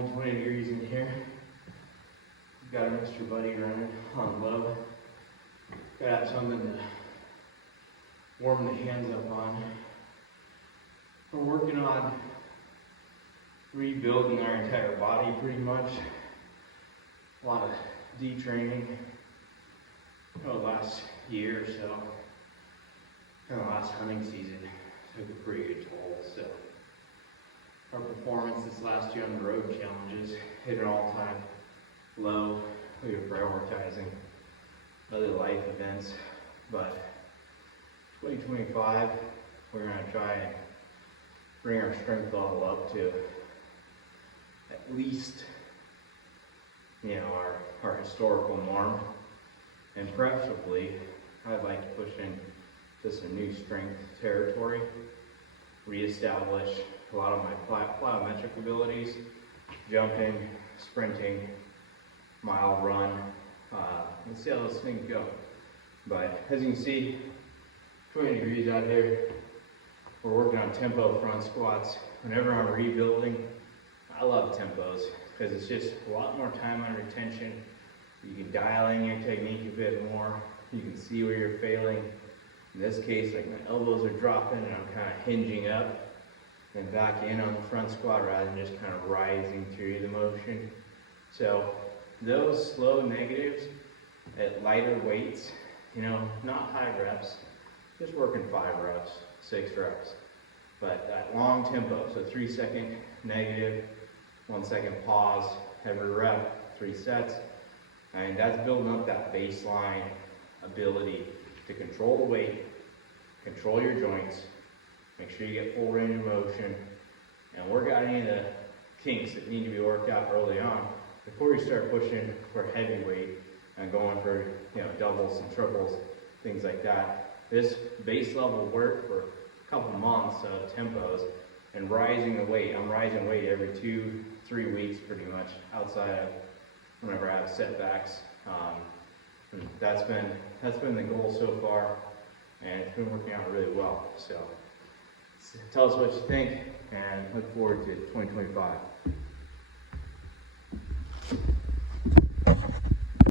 only 20 degrees in here. Got an extra buddy running on low. Gotta have something to warm the hands up on. We're working on rebuilding our entire body pretty much. A lot of detraining the last year or so. And the last hunting season took a pretty good toll. So our performance this last year on the road challenges hit an all-time low. We were prioritizing other life events, but 2025 we're going to try and bring our strength level up to at least our historical norm, and preferably I'd like to push into some new strength territory, reestablish a lot of my plyometric abilities, jumping, sprinting, mile run. Let's see how those things go. But as you can see, 20 degrees out here. We're working on tempo front squats. Whenever I'm rebuilding, I love tempos because it's just a lot more time under tension. You can dial in your technique a bit more. You can see where you're failing. In this case, like my elbows are dropping and I'm kind of hinging up and back in on the front squat rather than just kind of rising through the motion. So those slow negatives at lighter weights, not high reps, just working 5 reps, 6 reps. But that long tempo, so 3-second negative, 1-second pause, every rep, 3 sets. And that's building up that baseline ability to control the weight, control your joints, make sure you get full range of motion, and work out any of the kinks that need to be worked out early on before you start pushing for heavy weight and going for doubles and triples, things like that. This base level work for a couple months of tempos and rising the weight. I'm rising weight every 2-3 weeks pretty much outside of whenever I have setbacks. That's been the goal so far, and it's been working out really well. So tell us what you think and look forward to 2025.